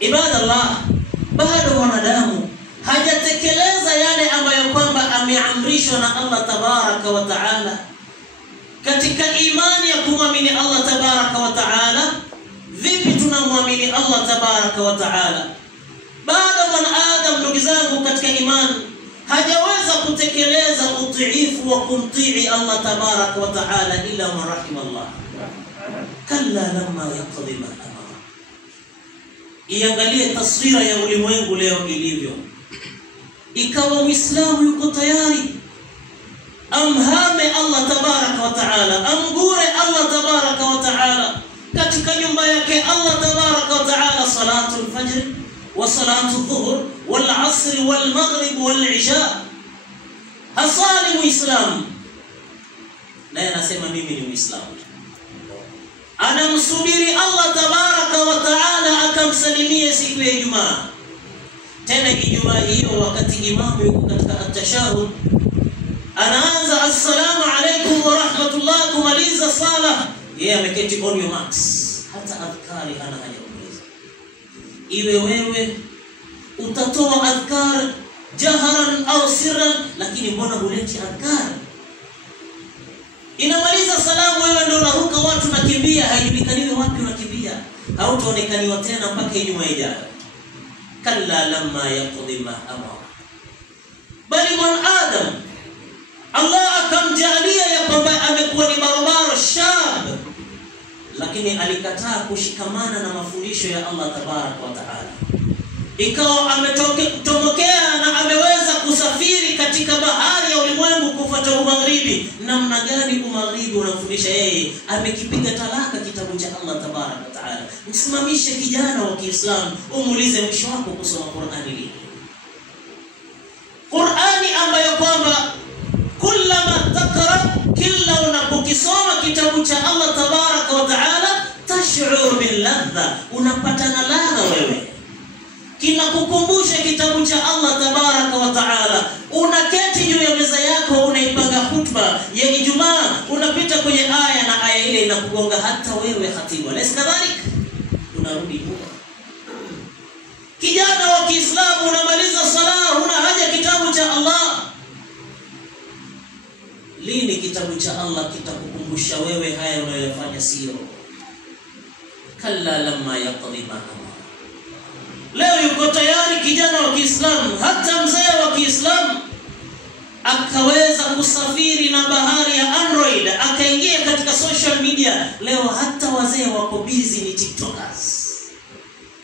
Ibadallah, bado wanadamu hajatekeleza yale ambayo kwamba ameamrishwa na Allah tabaraka wa taala katika imani ya kumwamini Allah tabaraka wa taala. Vipi tunamwamini Allah tabaraka wa taala? Bado mwanadamu, ndugu zangu katika imani, hajaweza kutekeleza utiifu wa kumtii Allah tabaraka wa taala illa man rahimallah. Kalla lamma yaqdi ma amara. Iangalie taswira ya ulimwengu leo ilivyo. Ikawa Muislamu yuko tayari amhame Allah tabaraka wa taala, amgure Allah tabaraka wa taala katika nyumba yake Allah tabaraka wa taala, salatu al-fajr wa salatu adh-dhuhr wal 'asr wal maghrib wal 'isha. Hasali Muislamu naye anasema mimi ni Muislamu, anamsubiri Allah tabaraka wa taala akamsalimie siku ya Ijumaa. Tena Ijumaa hiyo wakati imamu yuko katika at-tashahhud, anaanza assalamu alaykum wa rahmatullah, kumaliza sala yeye ameketi on your marks, hata adhkari hana haja kuuliza. Iwe wewe utatoa adhkar jaharan au sirran, lakini mbona huleti adhkar? Inamaliza salamu, wewe ndio unaruka, watu nakimbia, haijulikani wapi unakimbia, hautaonekaniwa tena mpaka Ijumaa ijayo. Kalla lamma yaqdi ma amara. Bali mwanadamu Allah akamjalia ya kwamba amekuwa ni barabara shab, lakini alikataa kushikamana na mafundisho ya Allah tabaraka wa taala. Ikawa ametomokea na ameweza kusafiri katika bahari ya ulimwengu kufuata magharibi. Namna gani magharibi unamfundisha yeye? Amekipiga talaka kitabu cha Allah tabaraka wa taala. Msimamishe kijana wa Kiislamu, umuulize mwisho wako kusoma Qur'ani lini? Qur'ani ambayo kwamba kullama takra, kila unapokisoma kitabu cha Allah tabaraka wa taala, tash'ur bil ladha, unapata na ladha wewe. Kinakukumbusha kitabu cha Allah tabaraka wa taala. Unaketi juu ya meza yako, unaipanga hutuba ya Ijumaa, unapita kwenye aya na aya ile inakugonga hata wewe khatibu. Lesi kadhalik, unarudi nyuma. Kijana wa Kiislamu unamaliza sala, una haja kitabu cha Allah. Lini kitabu cha Allah kitakukumbusha wewe haya unayofanya sio? Kalla lamma yaqdi ma amara. Leo yuko tayari kijana wa Kiislamu, hata mzee wa Kiislamu akaweza kusafiri na bahari ya Android, akaingia katika social media. Leo hata wazee wako busy ni TikTokers.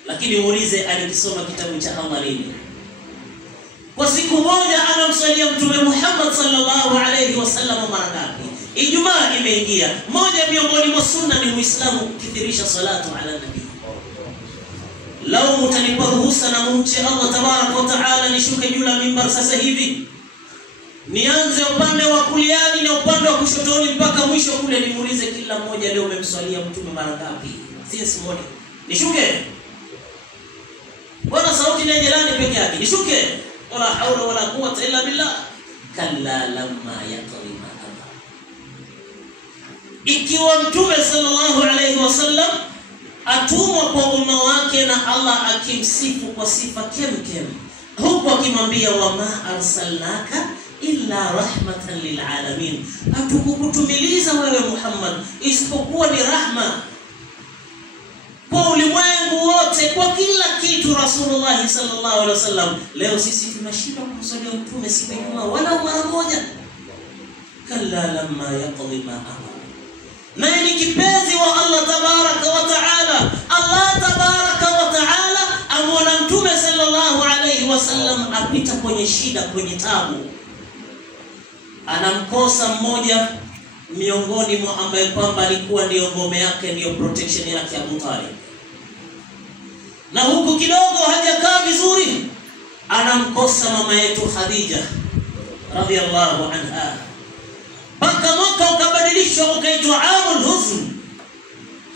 Lakini muulize, alikisoma kitabu cha Allah lini? Kwa siku moja anamsalia Mtume Muhammad sallallahu alayhi wasallam mara ngapi? Ijumaa imeingia. Moja miongoni mwa sunna ni Muislamu kukithirisha salatu ala nabii. Lau mtanipa ruhusa na mumche Allah tabaraka wa taala, nishuke juu ya mimbar sasa hivi, nianze upande wa kuliani na upande wa kushotoni mpaka mwisho kule, nimuulize kila mmoja leo umemswalia Mtume mara ngapi? Since morning. Nishuke? Bwana sauti na jirani peke yake. Nishuke? Wala haula wala quwwata illa billah. Kalla lamma yaqdi ma amara. Ikiwa Mtume sallallahu alayhi wasallam atumwa kwa umma wake na Allah akimsifu kwa sifa kemkem, huku akimwambia wama arsalnaka illa rahmatan lil alamin, hatukukutumiliza wewe Muhammad isipokuwa ni rahma kwa ulimwengu wote, kwa kila kitu. Rasulullah sallallahu alaihi wasallam, leo sisi tunashindwa kumsalia Mtume siku ya Ijumaa wala mara moja. Kalla lamma yaqdi ma amara. Na ni kipenzi wa Allah tabaraka wa taala. Allah tabaraka wa taala amwona Mtume sallallahu alayhi wasallam apita kwenye shida, kwenye tabu, anamkosa mmoja miongoni mwa ambaye kwamba alikuwa ndio ngome yake, ndio protection yake, Abu Talib. Na huku kidogo hajakaa vizuri, anamkosa mama yetu Khadija radhiyallahu anha. Mpaka mwaka ukabadilishwa ukaitwa Amul Huzn,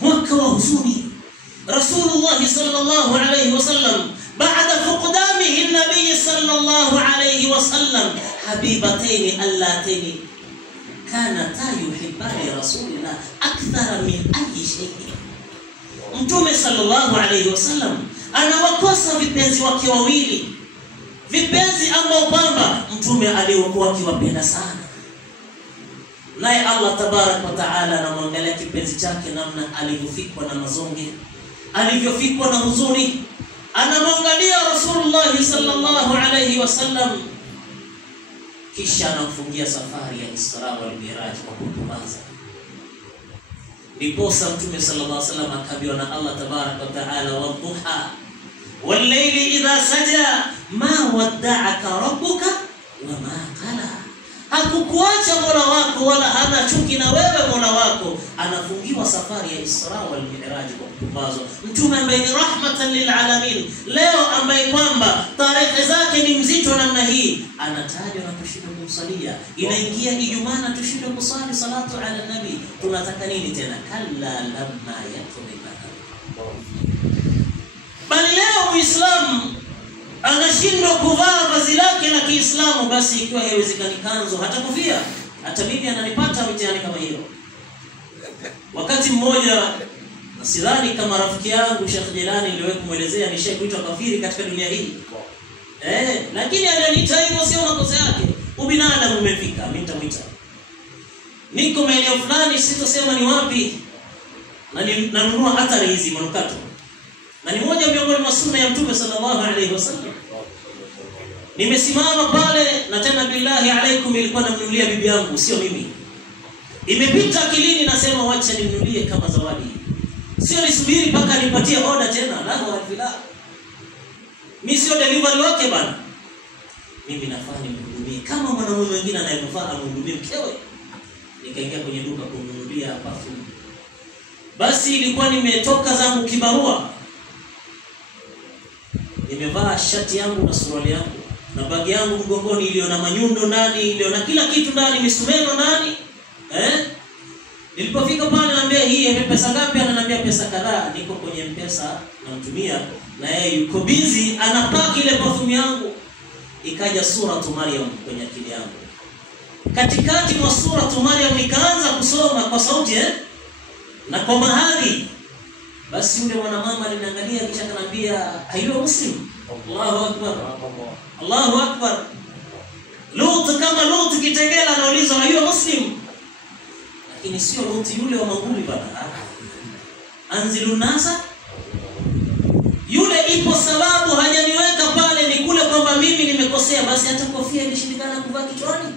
mwaka wa huzuni. Rasulullah sallallahu alayhi wasallam baada fuqdamihi an-nabiy sallallahu alayhi wasallam habibatayn allatayn kanata yuhibbani rasulillah akthara min ayi shay. Mtume sallallahu alayhi wasallam anawakosa vipenzi wake wawili, vipenzi ambao kwamba mtume aliokuwa akiwapenda sana. Naye Allah tabarak wa taala anamwangalia kipenzi chake namna alivyofikwa na mazonge, alivyofikwa na huzuni. Anamwangalia Rasulullah sallallahu alayhi wasallam, kisha anamfungia safari ya Isra wal Miraj kwa kupumaza. Ndiposa mtume sallallahu alayhi wasallam akaambiwa na Allah tabarak wa taala, wadhuha wal layli idha saja ma wadda'aka rabbuka wa ma qala. Hakukuacha Mola wako wala hana chuki na wewe Mola wako. Anafungiwa safari ya Isra wal Miraj kwa kupumaza. Mtume ambaye ni rahmatan lil alamin, leo ambaye kwamba tarehe zake ni mzito namna hii, anatajwa na tushindwa kumsalia. Inaingia Ijumaa na tushindwa kusali salatu ala nabi. Tunataka nini tena? Kalla lamma yaqdiba. Bali leo Muislamu anashindwa kuvaa vazi lake la Kiislamu, basi ikiwa haiwezekani kanzu hata kofia. Hata mimi ananipata mtihani kama hiyo. Wakati mmoja, sidhani kama rafiki yangu Sheikh Jilani niliwahi kumuelezea nishakuitwa kafiri katika dunia hii. Lakini aliniita hivyo, sio makosa yake. Ubinadamu umefika, mimi nitamwita. Niko maeneo fulani, sitosema ni wapi, na nanunua hata hizi manukato. Na ni moja miongoni mwa sunna ya Mtume sallallahu alayhi wasallam. Nimesimama pale na tena billahi alaikum ilikuwa namnunulia bibi yangu, sio mimi. Imepita akilini nasema wacha nimnunulie kama zawadi. Sio nisubiri mpaka nipatie order tena. La wala. Mimi sio delivery wake bana. Mimi nafanya nimhudumie kama mwanamume mwingine anayefaa amhudumie mkewe. Nikaingia kwenye duka kumnunulia perfume. Basi ilikuwa nimetoka zangu kibarua. Nimevaa shati yangu na suruali yangu na bagi yangu mgongoni iliyo na manyundo ndani, iliyo na kila kitu ndani, misumeno ndani. Nilipofika pale naambia hii ni pesa ngapi? Ananiambia pesa kadhaa. Niko kwenye M-Pesa namtumia, na yeye yuko busy anapaki ile perfume yangu. Ikaja suratu Maryam kwenye akili yangu. Katikati mwa suratu Maryam ikaanza kusoma kwa sauti na kwa mahali. Basi yule mwanamama aliniangalia kisha akaniambia, "Ayu Muslim." Allahu akbar. Allahu akbar. Lut kama Lut Kitegela anaulizwa, "Ayu Muslim?" Lakini sio Lut yule wa Manguli bana. Anzilu nasa. Yule ipo sababu hajaniweka pale ni kule kwamba mimi nimekosea, basi hata kofia ilishindikana kuvaa kichwani.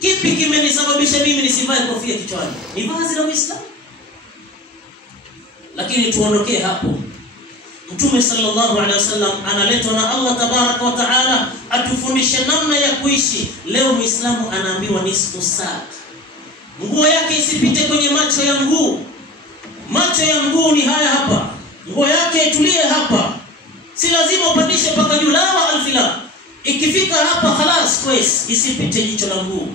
Kipi kimenisababisha mimi nisivae kofia kichwani? Ni vazi la Uislamu. Lakini tuondokee hapo. Mtume sallallahu alaihi wasallam analetwa na Allah tabaraka wa taala atufundishe namna ya kuishi. Leo Muislamu anaambiwa nisfu sak. Nguo yake isipite kwenye macho ya mguu. Macho ya mguu ni haya hapa. Nguo yake itulie hapa. Si lazima upandishe mpaka juu la alfila. Ikifika hapa khalas kwes, isipite jicho la mguu.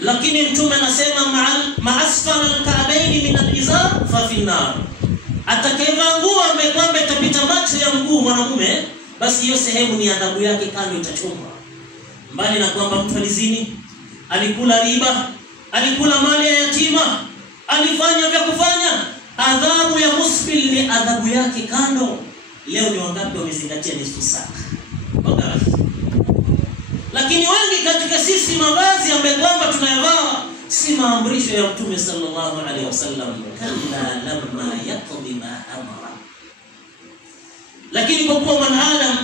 Lakini Mtume anasema ma'asfala al-ka'bayn min al-izar fa fi an-nar. Atakayevaa nguo ambaye kwamba itapita macho ya mguu mwanamume, basi hiyo sehemu ni adhabu yake kando itachomwa. Mbali na kwamba mtu alizini, alikula riba, alikula mali ya yatima, alifanya vya kufanya, adhabu ya musbil ni adhabu yake kando. Leo ni wangapi wamezingatia nisfu saka? Wangapi? Lakini wengi katika sisi mavazi ambayo kwamba tunayavaa si maamrisho ya Mtume sallallahu alaihi wasallam. Kalla lamma yaqdi ma amara. Lakini kwa kuwa mwanadamu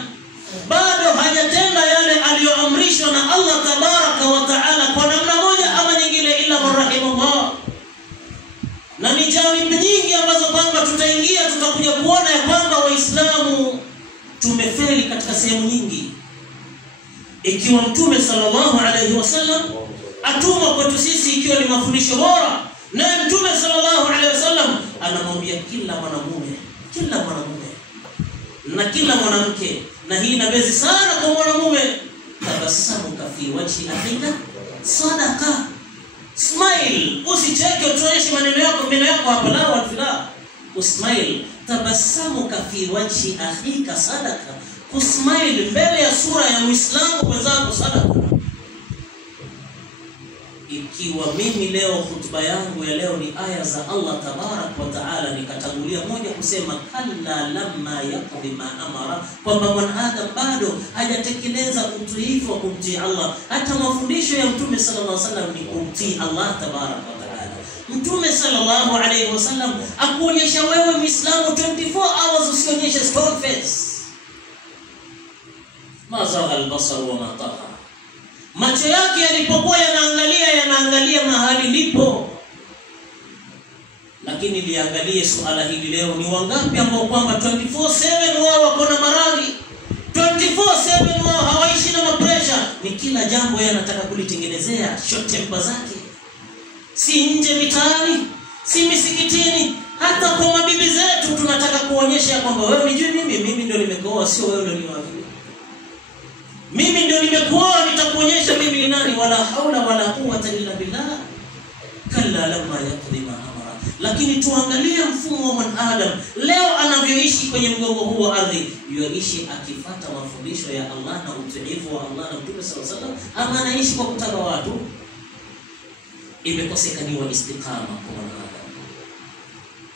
bado hajatenda yale aliyoamrishwa na Allah tabaraka wa taala kwa namna moja ama nyingine, illa rahimahullah. Na ni jamii nyingi ambazo kwamba tutaingia, tutakuja kuona ya kwamba Waislamu tumefeli katika sehemu nyingi. Ikiwa Mtume sallallahu alaihi wasallam atumwa kwetu sisi ikiwa ni mafundisho bora, na Mtume sallallahu alaihi wasallam anamwambia kila mwanamume na kila mwanamke, na hii inabezi sana kwa mwanamume, tabasamu kafi wajhi akhika sadaqa. Smile, usicheke, utuonyeshe meno yako hapa la wala. Usmile, tabasamu kafi wajhi akhika sadaqa. Kusmile mbele ya sura ya Muislamu mwenzako sadaqa. ikiwa mimi leo hutuba yangu ya leo ni aya za Allah tabarak wa taala, nikatangulia moja kusema kalla lamma yaqdi ma amara, kwamba mwanadamu bado hajatekeleza utiifu wa kumtii Allah. Hata mafundisho ya Mtume sallallahu alaihi wasallam ni kumtii Allah tabarak wa taala. Mtume sallallahu alaihi wasallam akuonyesha wewe Muislamu 24 hours, usionyeshe stone face. Ma zagha al-basar wa ma tagha, macho yake yalipokuwa yanaangalia mahali lipo. Lakini liangalie suala hili leo, ni wangapi ambao kwamba 24/7 wao wako na maradhi, 24/7 wao hawaishi na mapresha, ni kila jambo yanataka kulitengenezea short temper zake, si nje mitaani, si misikitini, hata kwa mabibi zetu tunataka kuonyesha kwamba wewe unijui mimi ndio nimekuoa, sio wewe ndio niwapi. Mimi ndio nimekuoa, nitakuonyesha mimi ni nani. Wala haula wala quwwata illa billah. Kalla lamma yaqdi ma amara. Lakini tuangalie mfumo wa mwanadamu leo anavyoishi kwenye mgongo huu wa ardhi, yoishi akifuata mafundisho ya Allah na utiifu wa Allah na Mtume sallallahu alaihi wasallam, ama anaishi kwa kutaka watu. Imekosekaniwa istiqama kwa mwanadamu,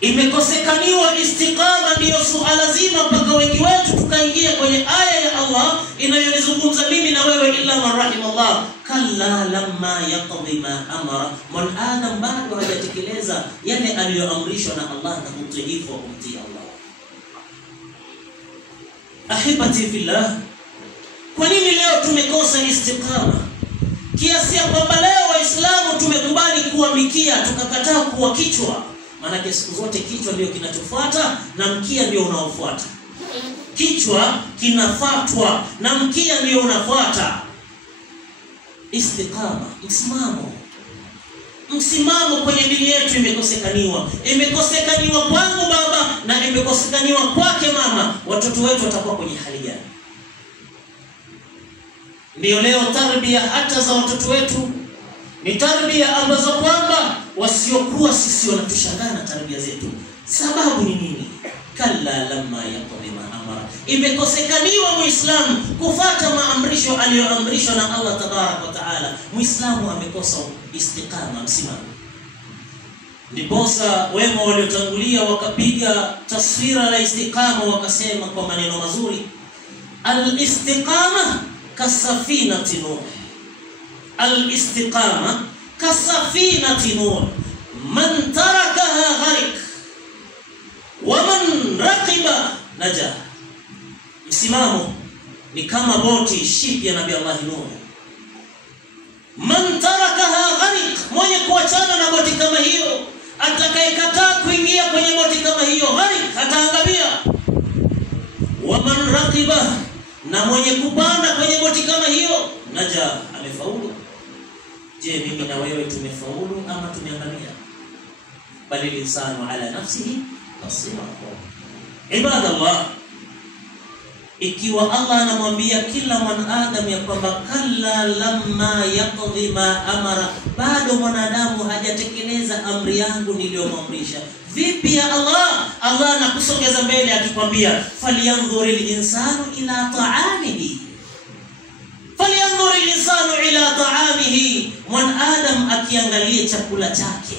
imekosekaniwa istiqama. Ndio suala zima mpaka wengi wetu tukaingia kwenye aya ya Allah inayozungumza mimi na wewe, illa man rahimallah. Kalla lamma yaqdi ma amara, man adam bado hajatekeleza yale aliyoamrishwa na Allah na utiifu wa kumtii Allah. Ahibati fillah, kwa nini leo tumekosa istiqama kiasi ya kwamba leo Waislamu tumekubali kuwa mikia, tukakataa kuwa kichwa? Maana siku zote kichwa ndio kinachofuata na mkia ndio unaofuata. Kichwa kinafuatwa na mkia ndio unafuata. Istiqama, msimamo kwenye dini yetu imekosekaniwa. Imekosekaniwa kwangu baba na imekosekaniwa kwake mama. Watoto wetu watakuwa kwenye hali gani? Ndio leo tarbia hata za watoto wetu ni tarbia ambazo kwamba wasiokuwa sisi wanatushangaa na tarbia zetu. Sababu ni nini? Kalla lamma yaqdi ma amara. Imekosekaniwa Muislamu kufuata maamrisho aliyoamrishwa na Allah tabarak wa taala. Muislamu amekosa istiqama, msimamo. Ndiposa wema waliotangulia wakapiga taswira la istiqama, wakasema kwa maneno mazuri, al-istiqama kasafinati nuh. Al-istiqama kasafinati nuh, man tarakaha gharik wa man raqiba najah. Msimamo ni kama boti, ship ya Nabii Allah Nuh. Man tarakaha gharik, mwenye kuachana na boti kama hiyo, atakayekataa kuingia kwenye boti kama hiyo, gharik, ataangamia. Wa man raqiba, na mwenye kupanda kwenye boti kama hiyo, najah, amefaulu. Je, mimi na wewe tumefaulu ama tumeangamia? Bali linsanu ala nafsihi basira. Ibadallah, ikiwa Allah anamwambia kila mwanadamu ya kwamba kalla lamma yaqdi ma amara, bado mwanadamu hajatekeleza amri yangu niliyomwamrisha, vipi ya Allah? Allah anakusongeza mbele akikwambia falyanzuril insanu ila ta'amihi, falyanzuril insanu ila ta'amihi, mwanadamu akiangalia chakula chake.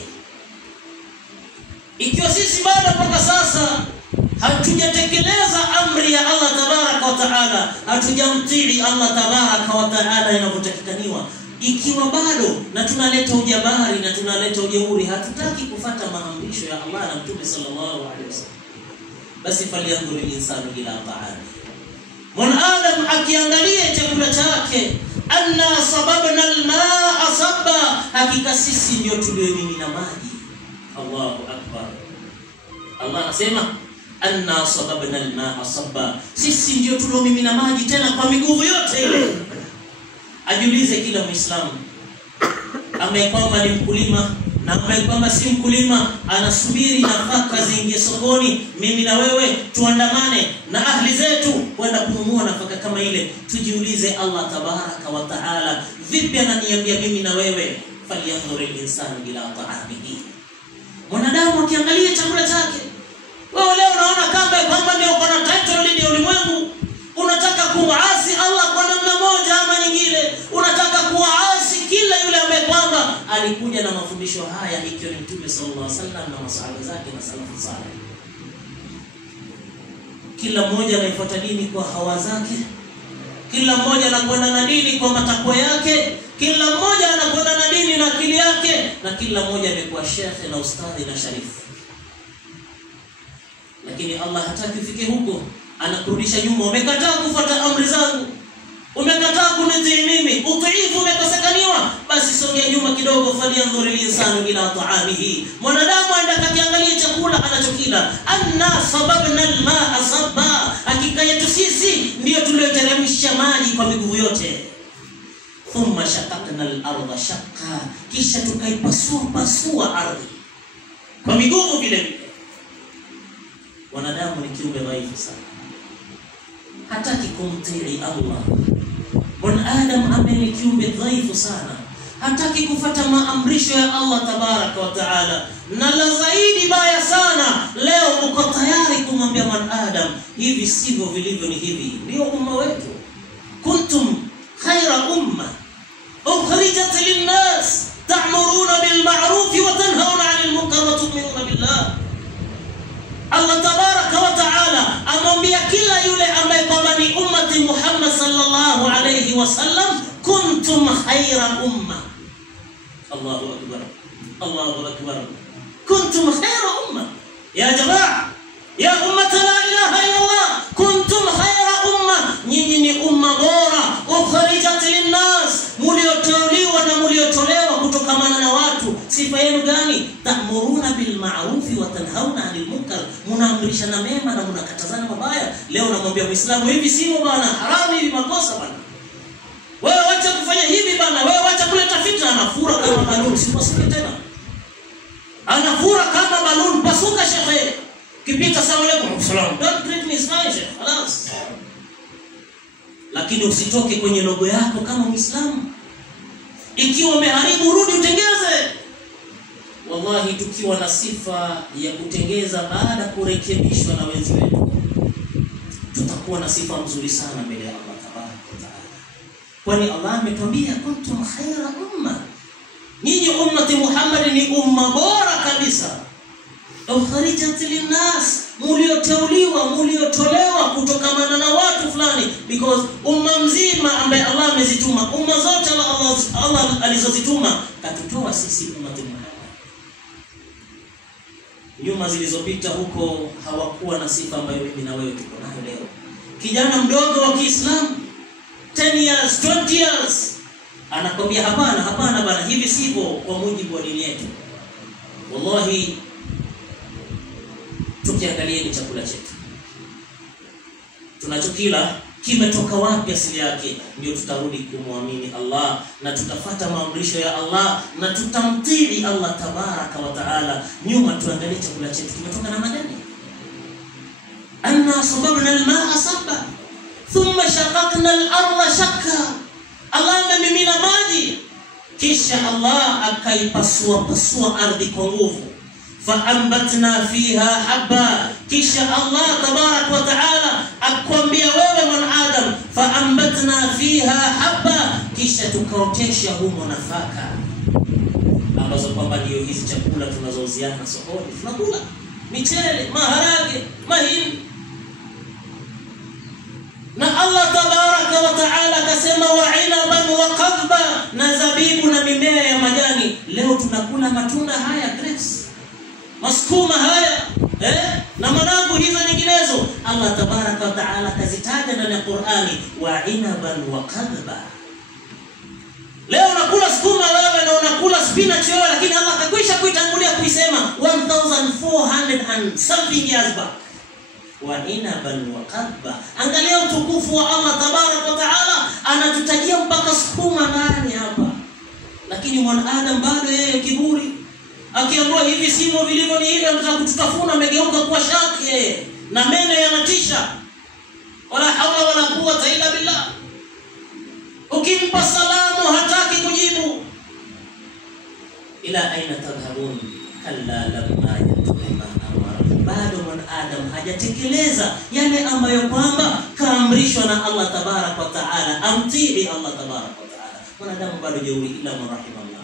Ikiwa sisi bado mpaka sasa hatujatekeleza amri ya Allah tabaraka wa taala, hatujamtii Allah tabaraka wa taala inavyotakikaniwa, ikiwa bado na tunaleta ujabari na tunaleta ujeuri, hatutaki kufuata maamrisho ya Allah na Mtume sallallahu alaihi wasallam, basi falyanzur al-insanu ila ta'ami. Mwanadamu akiangalia chakula chake, anna sababna al-ma'a sabba, hakika sisi ndio tuliomimina maji. Allahu akbar. Allah anasema anna sababna al-ma'a sabba, sisi ndio tuliomimina maji, tena kwa miguvu yote ile. Ajiulize kila Muislamu ambaye kwamba ni mkulima na ambaye kwamba si mkulima, anasubiri nafaka ziingie sokoni, mimi na wewe tuandamane na ahli zetu kwenda kununua nafaka kama ile. Tujiulize, Allah tabaraka wa taala vipi ananiambia mimi na wewe falyanzur al-insanu ila ta'amihi? Mwanadamu akiangalia chakula chake. Wewe leo unaona kama ndio uko na title ya ulimwengu, unataka kuasi Allah kwa namna moja ama nyingine, unataka kuasi kila yule ambaye kwamba maamrisho haya ikiwa ni Mtume sallallahu alaihi wasallam na masahaba zake na salafu saleh. Kila mmoja anafuata dini kwa hawa zake, kila mmoja anakwenda na dini kwa matakwa yake, kila mmoja anakwenda na dini na akili yake, na kila mmoja amekuwa shekhe na ustadhi na sharifu. Lakini Allah hataki ufike huko, anakurudisha nyuma. Umekataa kufuata amri zangu, umekataa kunitii mimi, utiifu umekosekaniwa, basi sogea nyuma kidogo. Falyanzuru al-insanu ila ta'amihi, mwanadamu aenda kakiangalia chakula anachokila. Anna sababna al-ma'a sabba, hakika yetu sisi ndio tulioteremsha maji kwa miguu yote. Thumma shaqaqna al-ardha shaqqa, kisha tukaipasua ardhi kwa miguu vile vile. Wanadamu ni kiumbe dhaifu sana, hataki kumtii Allah. Mwanadamu ambaye ni kiumbe dhaifu sana, hataki kufuata maamrisho ya Allah tabaraka wa taala. Na la zaidi baya sana, leo uko tayari kumwambia mwanadamu hivi sivyo vilivyo, ni hivi. Ndio umma wetu. Kuntum khaira umma ukhrijat lin-nas ta'muruna bil ma'ruf wa tanhauna 'anil munkar wa tu'minuna billah. Allah tabaraka wa taala amwambia kila yule ambaye kwamba ni ummati Muhammad sallallahu alayhi wasallam, kuntum khaira umma. Allahu akbar, Allahu akbar. Kuntum khaira umma ya jamaa, ya ummat la ilaha illa Allah, kuntum khaira umma, nyinyi ni umma bora. Ukhrijat linnas, mulioteuliwa na muliotolewa kutokamana na watu. Sifa yenu gani? Ta'muruna bil ma'ruf wa tanhauna 'anil munkar, mnaamrishana mema na mnakatazana mabaya. Leo namwambia Muislamu hivi sio bwana, haramu hivi, makosa bwana. Wewe wacha kufanya hivi bwana, wewe wacha kuleta fitna. Anafura kama baluni, sipasuke tena. Anafura kama baluni, pasuka shekhe. Kipita salamu alaykum, salam. Don't treat me strange, خلاص. Lakini usitoke kwenye logo yako kama Muislamu. Ikiwa umeharibu, rudi utengeze. Wallahi tukiwa na sifa ya kutengeza baada kurekebishwa na wenzi wetu, tutakuwa na sifa nzuri sana mbele ya Allah tabaraka wa taala. Kwani Allah ametuambia kuntum khaira umma, nyinyi ummati Muhammad ni umma bora kabisa. Ukhrijat linnas, mulioteuliwa, muliotolewa kutokamana na watu fulani. Because umma mzima ambaye Allah amezituma, umma zote Allah alizozituma, katutoa sisi ummati Muhammad. Nyuma zilizopita huko hawakuwa na sifa ambayo mimi na wewe tuko nayo leo. Kijana mdogo wa Kiislamu 10 years, 20 years, anakwambia hapana bana, hivi sivyo kwa mujibu wa dini yetu. Wallahi tukiangalia ni chakula chetu tunachokila kimetoka wapi, asili yake, ndio tutarudi kumwamini Allah na tutafuata maamrisho ya Allah na tutamtii Allah tabaraka wa taala. Nyuma tuangalie chakula chetu kimetoka na majani. Anna sababna al-ma'a sabba thumma shaqaqna al-ardha shaqqa, Allah amemimina maji kisha Allah akaipasua ardhi kwa nguvu. Faambatna fiha habba, kisha Allah tabarak wa taala akwambia wewe mwanadamu, faambatna fiha habba, kisha tukaotesha humo nafaka ambazo kwamba ndio hizi chakula tunazouziana sokoni. Tunakula michele, maharage, mahindi. Na Allah tabaraka wa taala akasema wa inaban wa qadba, na zabibu na mimea ya majani. Leo tunakula matunda haya, grapes, maskuma haya, na managu hizo nyinginezo. Allah tabaraka wa taala kazitaja ndani ya Qur'ani, wa inaban wa qadba. Leo unakula sukuma wewe na unakula spinach wewe, lakini Allah akakwisha kuitangulia kuisema 1400 and something years back, wa inaban wa qadba. Angalia utukufu wa Allah tabaraka wa taala, anatutajia mpaka sukuma ndani hapa. Lakini mwanadamu bado yeye kiburi, akiambiwa hivi sivyo vilivyo ni hivi, anataka kututafuna, amegeuka kuwa shaki na meno yanatisha. Wala hawla wala quwwata illa billah. Ukimpa salamu hataki kujibu. Ila aina tadhhabun, kalla lamma yatma amara. Bado mwanadamu hajatekeleza yale ambayo kwamba kaamrishwa na Allah tabaraka wa taala, amtii Allah tabaraka wa taala. Mwanadamu bado jeuri, ila marhamallah.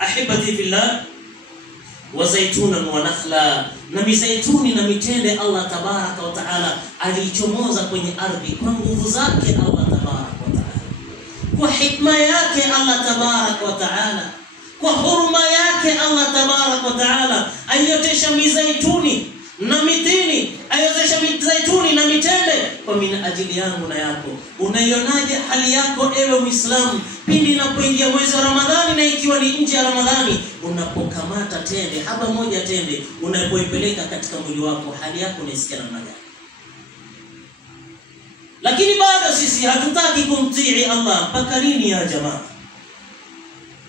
Ahibati fillah, wa zaitunan wa nakhla, na mizaituni na mitende Allah tabaraka wa taala alichomoza kwenye ardhi kwa nguvu zake Allah tabaraka wa taala, kwa hikma yake Allah tabaraka wa taala, kwa huruma yake Allah tabaraka wa taala ayotesha mizaituni na mitini, ayotesha mizaituni na mitende kwa min ajili yangu na yako. Unaionaje hali yako ewe Muislamu pindi unapoingia mwezi wa Ramadhani na ikiwa ni nje ya Ramadhani, unapokamata tende haba moja tende unapoipeleka katika mwili wako, hali yako unaisikia namna gani? Lakini bado sisi hatutaki kumtii Allah. Mpaka lini ya jamaa?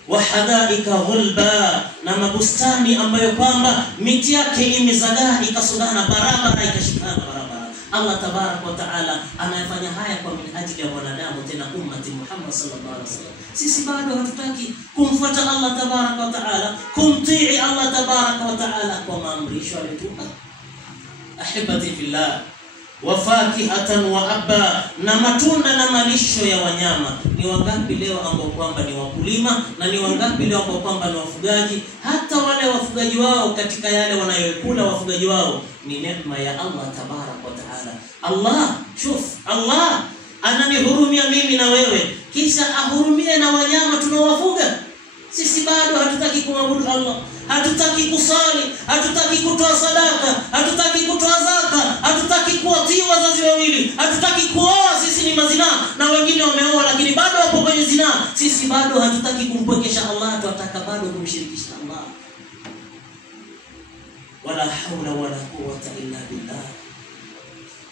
Wa hadaika ghulba, na mabustani ambayo kwamba miti yake imezagaa ikasogana barabara ikashikana barabara. Allah tabaraka wa taala anayefanya haya kwa min ajili ya wanadamu, tena ummati Muhammad sallallahu alaihi wasallam. Sisi bado hatutaki kumfuata Allah tabaraka wa taala, kumtii Allah tabaraka wa taala kwa maamrisho aliyotupa. Ahibati fillah, wa fakihatan wa abba, na matunda na malisho ya wanyama. Ni wangapi leo ambao kwamba ni wakulima, na ni wangapi leo ambao kwamba ni wafugaji? Hata wale wafugaji wao katika yale wanayokula wafugaji wao ni neema ya Allah tabaraka wa taala. Allah, shuf, Allah ananihurumia mimi na wewe, kisha ahurumie na wanyama tunaowafuga. Sisi bado hatutaki kumwabudu Allah, hatutaki kusali, hatutaki kutoa sadaka, hatutaki kutoa zaka, hatutaki kuwatii wazazi wawili, hatutaki kuoa. Sisi ni mazina na wengine wameoa lakini bado wapo kwenye zina. Sisi bado hatutaki kumpokesha Allah, tunataka bado kumshirikisha Allah. Wala haula wala quwwata illa billah.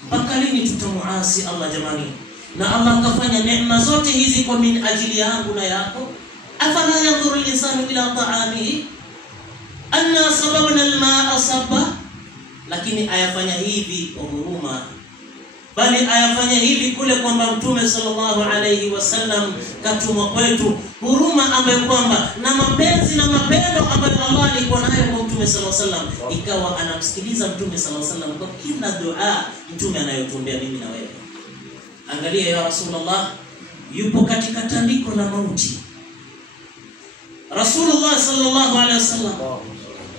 Mpaka lini tutamuasi Allah jamani? Na Allah kafanya neema zote hizi kwa min ajili yangu na yako. Afala yanzuru al-insanu ila ta'amihi anna sababna al-ma'a sabba, lakini ayafanya hivi kwa huruma, bali ayafanya hivi kule kwamba Mtume sallallahu alayhi wasallam katumwa kwetu, huruma ambayo kwamba na mapenzi na mapendo ambayo Allah alikuwa nayo kwa Mtume sallallahu alayhi wasallam, ikawa anamsikiliza Mtume sallallahu alayhi wasallam kwa kila dua Mtume anayotuombea mimi na wewe. Angalia ya Rasulullah yupo katika tandiko la mauti. Rasulullah sallallahu alaihi wasallam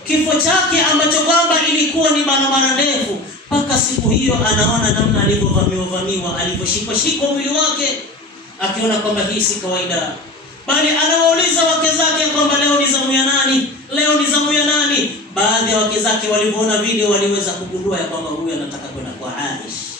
kifo chake ambacho kwamba ilikuwa ni barabara ndefu, mpaka siku hiyo anaona namna alivyovamiwa, alivyoshikwa mwili wake, akiona kwamba hii si kawaida, bali anawauliza wake zake kwamba leo ni zamu ya nani, leo ni zamu ya nani. Baadhi ya wake zake walivyoona video waliweza kugundua ya kwamba huyu anataka kwenda kwa Aisha,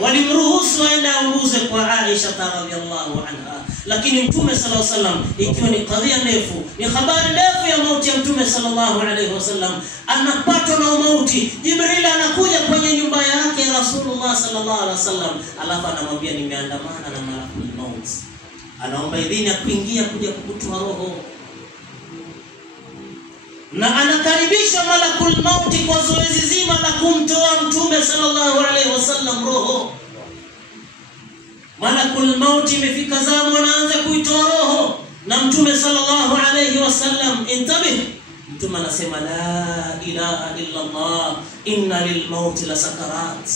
walimruhusu aende auguze kwa Aisha radhiyallahu anha. Lakini Mtume sallallahu alaihi wasallam, ikiwa ni kadhia ndefu, ni habari ndefu ya mauti ya Mtume sallallahu alaihi wasallam, anapatwa na mauti. Jibril anakuja kwenye nyumba yake Rasulullah sallallahu alaihi wasallam, alafu anamwambia nimeandamana na malakul maut, anaomba idhini ya kuingia kuja kukutoa roho, na anakaribisha malakul maut kwa zoezi zima la kumtoa Mtume sallallahu alaihi wasallam roho. Malakul maut imefika zamu, anaanza kuitoa roho, na Mtume sallallahu alayhi wasallam intabih, Mtume anasema la ilaha illa Allah inna lilmaut la sakarat.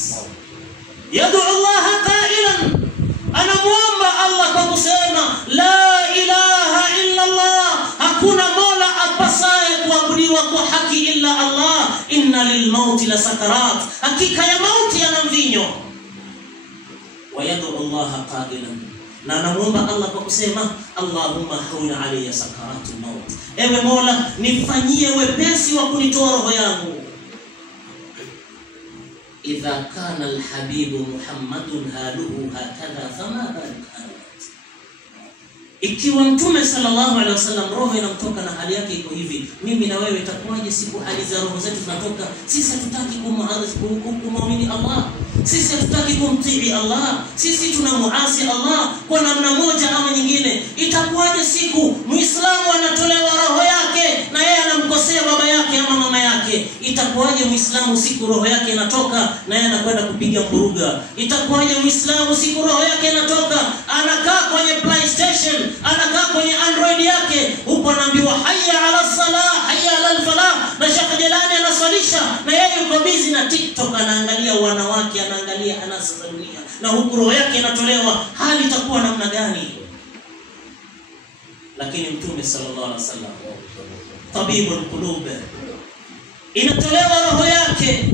Yad'u Allah qailan, anamuomba Allah kwa kusema la ilaha illa Allah, hakuna mola apasaye kuabudiwa kwa haki illa Allah, inna lilmaut la sakarat, hakika ya mauti yana mvinyo. Wayad'u Allah qailan, na anamuomba Allah kwa kusema Allahumma hawna alayya sakaratul maut, ewe Mola nifanyie wepesi wa kunitoa roho yangu. Idha kana alhabibu Muhammadun haluhu hakadha fama balak. Ikiwa Mtume sallallahu alaihi wasallam roho inamtoka na hali yake iko hivi, mimi na wewe itakuwaje siku hali za roho zetu zinatoka? Sisi hatutaki kumwamini Allah, sisi hatutaki kumtii Allah, sisi tunamuasi Allah kwa namna moja ama nyingine. Itakuwaje siku Muislamu anatolewa roho yake na yeye anamkosea baba yake ama mama yake? Itakuwaje Muislamu siku roho yake inatoka na yeye anakwenda kupiga mburuga? Itakuwaje Muislamu siku roho yake inatoka anakaa kwenye PlayStation, anakaa kwenye Android yake, huko anaambiwa hayya ala salah, hayya ala falah, na Sheikh Jelani anaswalisha na yeye yuko busy na TikTok, anaangalia wanawake, anaangalia anasa za dunia, na huko roho yake inatolewa. Hali itakuwa namna gani? lakini Mtume sallallahu alaihi wasallam tabibul qulub, inatolewa roho yake.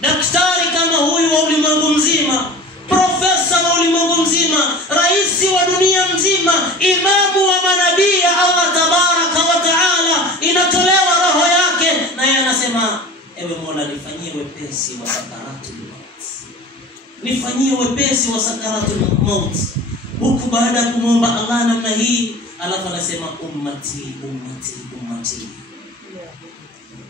Daktari kama huyu wa ulimwengu mzima, profesa wa ulimwengu mzima, rais wa dunia mzima, imamu wa manabii Allah tabaraka wa taala, inatolewa roho yake, na yeye anasema ewe Mola, nifanyie wepesi wa sakaratul maut, nifanyie wepesi wa sakaratul maut. Huku baada ya kumwomba Allah namna hii, alafu anasema ummati ummati ummati.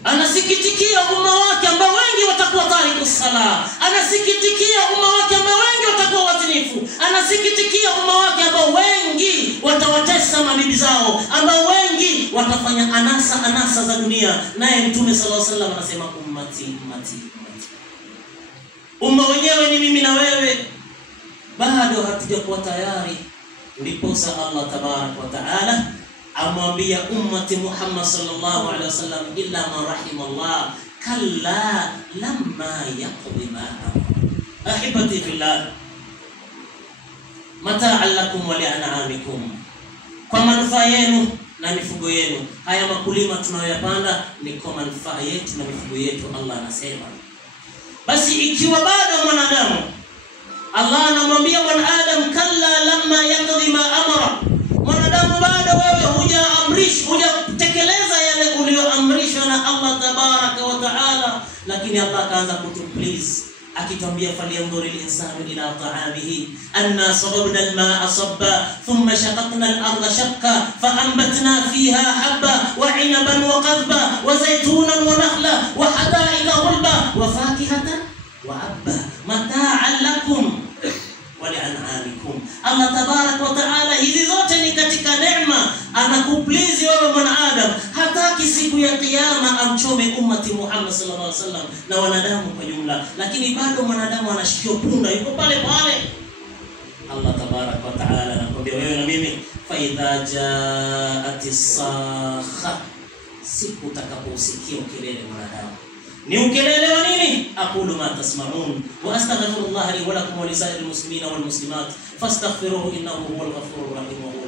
Anasikitikia umma wake ambao wengi watakuwa tariku sala, anasikitikia umma wake ambao wengi watakuwa watinifu, anasikitikia umma wake ambao wengi watawatesa mabibi zao, ambao wengi watafanya anasa za dunia. Naye Mtume sallallahu alaihi wasallam anasema ummati ummati ummati. Umma wenyewe ni mimi na wewe, bado hatujakuwa tayari. Ndiposa Allah tabarak wa taala amwambia ummati Muhammad sallallahu alaihi wasallam, illa man rahimallah, kalla lamma yaqdi ma amara. Ahibati fillah, mata'an lakum wa li'an'amikum, kwa manufaa yenu na mifugo yenu. Haya makulima tunayoyapanda ni kwa manufaa yetu na mifugo yetu, Allah anasema. Basi ikiwa bado mwanadamu, Allah anamwambia mwanadamu, kalla lamma yaqdi ma amara, mwanadamu bado wewe hujatekeleza yale uliyoamrishwa na Allah tabaraka wa taala. Lakini Allah kaanza kutuplease akitwambia, falyanzur al-insanu ila ta'amihi anna sababna al-ma'a sabba thumma shaqaqna al-ardha shaqqa fa'anbatna fiha habba wa 'inaban wa qadba wa zaytunan wa nakhla wa hada'iqa ghulba wa fakihatan wa abba mata'an lakum wa li'an'amikum. Allah tabarak wa taala, hizi zote ni katika neema, anakuplease wewe mwanadamu. Hataki siku ya kiyama amchome ummati Muhammad sallallahu alaihi wasallam na wanadamu kwa jumla, lakini bado mwanadamu anashikia punda, yuko pale pale. Allah tabarak wa taala anakuambia wewe na mimi, fa idha ja'atis sakha, siku utakaposikia ukelele mwanadamu. Ni ukelele wa nini? Aqulu ma tasma'un wa astaghfirullah li wa lakum wa lisa'iril muslimina wal muslimat fastaghfiruhu innahu huwal ghafurur rahim.